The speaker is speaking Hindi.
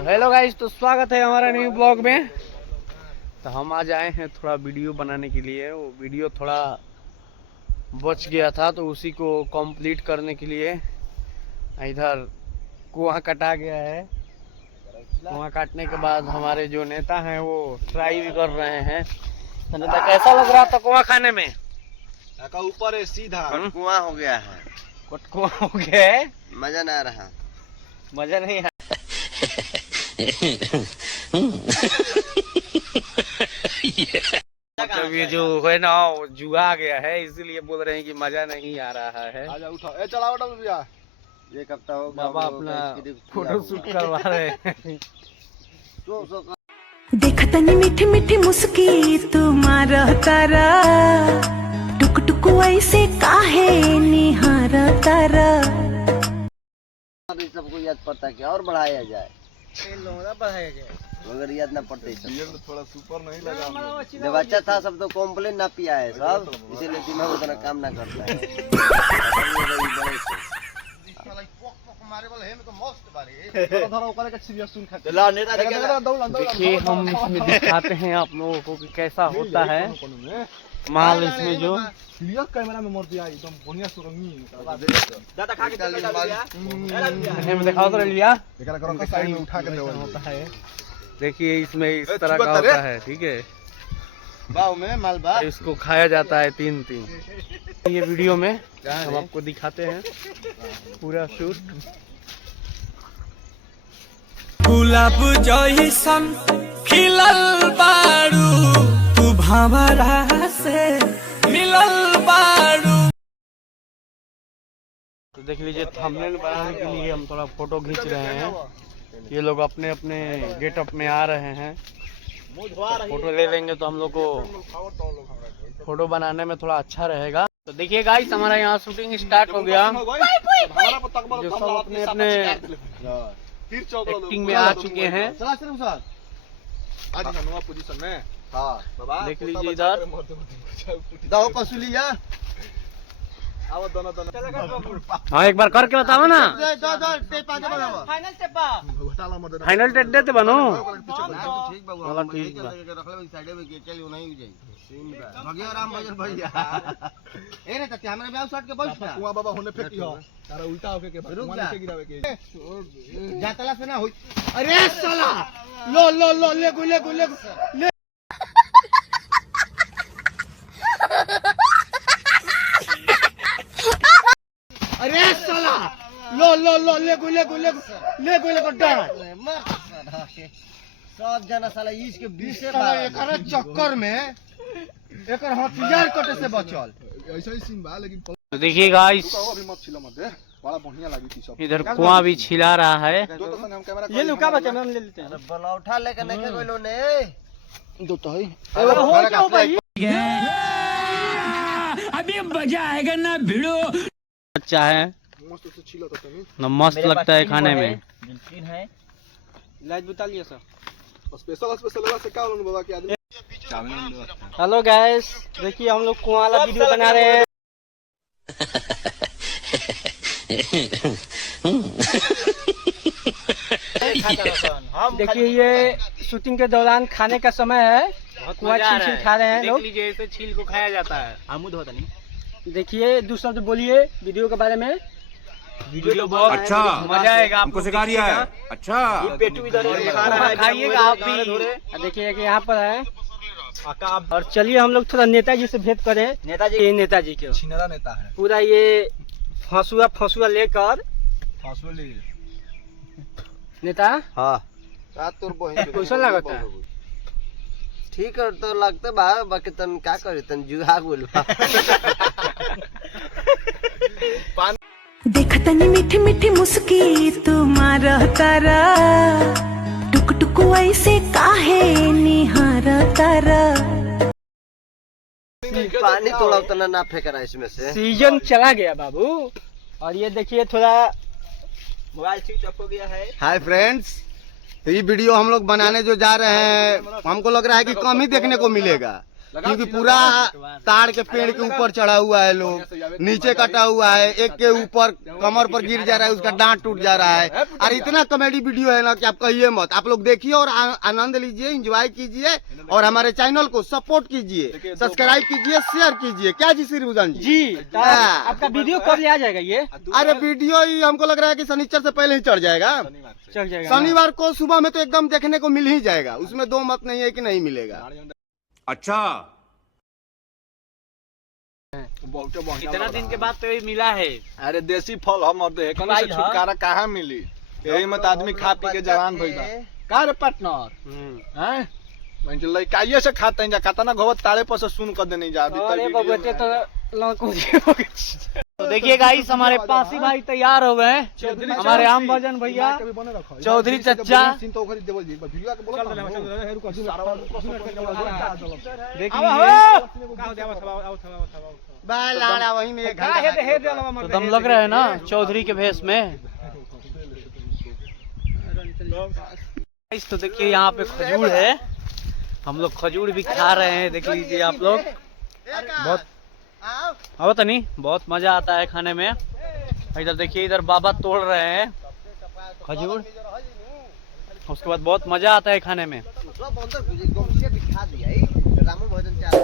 हेलो गाइस, तो स्वागत है हमारा न्यू ब्लॉग में। तो हम आज आए हैं थोड़ा वीडियो बनाने के लिए। वो वीडियो थोड़ा बच गया था तो उसी को कंप्लीट करने के लिए इधर कुआं कटा गया है। कुआं काटने के बाद हमारे जो नेता हैं वो ट्राई भी कर रहे हैं। तो नेता, कैसा लग रहा था कुआं खाने में? ऊपर है सीधा कुआं हो गया है। कुआं हो गया है, मजा ना आ रहा। मजा नहीं है। मतलब ये जो है ना जुआ आ गया है, इसीलिए बोल रहे हैं कि मजा नहीं आ रहा है। आजा उठाओ, ए चलाओ भैया। ये कब तक होगा? बाबा अपना फोटो शूट करवा रहे हैं। देखतनी मीठी मीठी मुस्की तुम्हारा तारा, टुक टुक ऐसे काहे निहारा तारा। सबको याद पड़ता है कि और बढ़ाया जाए, बढ़ाया जाए, मगर याद ना पड़ते। थोड़ा सुपर नहीं लगा। जब अच्छा था सब तो कॉम्प्लेन ना पिया है सब, इसीलिए दिमाग उतना काम ना करता है। देखिए हम इसमें दिखाते हैं आप लोगों को कि कैसा होता है माल इसमें जो कैमरा में मोड़ दिया एकदम बढ़िया सुरंगी। दिखाओ तो लिया साइड में उठा के होता है। देखिए इसमें इस तरह का होता है, ठीक है। बाव में मालबा इसको खाया जाता है तीन। ये वीडियो में हम आपको दिखाते हैं पूरा शूट। गुलाब जइसन खिलल बारू, तू भंवरा से मिलल बारू। तो देख लीजिए, थंबनेल बनाने के लिए हम थोड़ा फोटो खींच रहे हैं। ये लोग अपने अपने गेटअप में आ रहे हैं। तो फोटो ले लेंगे तो हम लोग को फोटो बनाने में थोड़ा अच्छा रहेगा। तो देखिए गाइस, हमारा यहाँ शूटिंग स्टार्ट हो गया। जो सब अपने अपने एक्टिंग में आ चुके हैं। पोजीशन में देख लीजिए इधर दाव पसुलिया। हाँ, एक बार करके बताओ ना। फाइनल टेट देते बनो। बाबा होने फेंकी हो तारा उल्टा होके के रुक जा, गिरावे के जातला से ना होई। अरे साला लो लो लो ले गो ले गो ले ले। अरे साला लो लो लो ले गो ले गो ले गो ले गो ले गो डाल। सब जना साला इस के 20 एकर चक्कर में एकर हथियार कटे से बचल। ऐसा ही सीन बा, लेकिन तो देखिए गाइस, अभी मत छिला मत दे, बड़ा बढ़िया लगी थी सब। इधर कुआं भी छिला रहा है। हम कैमरा ये लुका बच्चा हम ले लेते हैं। बलौठा लेके नहीं कोई लो ने दो तो है। हो क्या भाई? अभी मजा आएगा ना भिड़ो। अच्छा है मस्त से छिला तो तनी ना, मस्त लगता है खाने में। है लाइट बुता लिया सर। स्पेशल वाला से का लोन बाबा के आदमी। हेलो गाइस, देखिए हम लोग कुआं वाला वीडियो बना रहे हैं। देखिए ये शूटिंग के दौरान खाने का समय है। कुआं छील खा रहे हैं लोग। लीजिए, ऐसे छील को खाया जाता है। आमुद होता नहीं। देखिए, दूसरा तो बोलिए वीडियो के बारे में। वीडियो बहुत अच्छा, मजा आएगा, हमको सिखा दिया है। अच्छा, ये पेटू इधर खाइएगा आप भी। देखिए कि यहाँ पर है। और चलिए हम लोग थोड़ा नेताजी से भेंट करें। नेताजी क्यों छिनरा नेता है पूरा ये फंसुआ लेकर। नेता हां का तोर बहिन कैसा लगता है? ठीक है तो लगता बा, बाकी तन का करे तन जुहा बोलबा। देखतनी मीठी मीठी मुस्की तुम्हारा तारा, टुक टुक ऐसे काहे निहारा तारा। पानी थोड़ा उतना ना फेंक रहा इसमें से। सीजन चला गया बाबू। और ये देखिए थोड़ा मोबाइल स्विच ऑफ हो गया है। हाय फ्रेंड्स, तो ये वीडियो हम लोग बनाने जो जा रहे हैं, हमको लग रहा है कि कम ही देखने को मिलेगा। क्योंकि पूरा ताड़ के पेड़ के ऊपर चढ़ा हुआ है, लोग नीचे कटा हुआ है, एक के ऊपर कमर पर गिर जा रहा है, उसका डांट टूट जा रहा है। और इतना कॉमेडी वीडियो है ना कि आप कहिए मत। आप लोग देखिए और आनंद लीजिए, एंजॉय कीजिए और हमारे चैनल को सपोर्ट कीजिए, सब्सक्राइब कीजिए, शेयर कीजिए। क्या जी श्रीभूषण जी तो आपका वीडियो कब आ जाएगा ये? अरे वीडियो ही हमको लग रहा है कि शनिचर से पहले ही चढ़ जाएगा। चल जाएगा शनिवार को सुबह में तो एकदम देखने को मिल ही जाएगा, उसमें दो मत नहीं है कि नहीं मिलेगा। अच्छा इतना दिन के बाद तो ये मिला है। अरे देसी फल हम और दे कौन से छुटकारा कहाँ मिली? यही मत आदमी खा पी के जवान भइल बा। का रे पार्टनर हैं मैं जो लइकाइए से खाते हैं, जा खाता ना घोवत ताले पर से सुन कर देने जा। अरे बबुआ तो लड़कों तो देखिए गाइस हमारे पासी भाई तैयार हो गए हैं, हमारे आम भजन भैया, चौधरी चचा। वही में तो दम लग रहा है ना चौधरी के भेष में। तो देखिए यहाँ पे खजूर है, हम लोग खजूर भी खा रहे हैं, देख लीजिए आप लोग। बहुत अब तो नहीं, बहुत मजा आता है खाने में। इधर देखिए, इधर बाबा तोड़ रहे हैं खजूर, उसके बाद बहुत मजा आता है खाने में। बिठा दिया रामू भजन चाल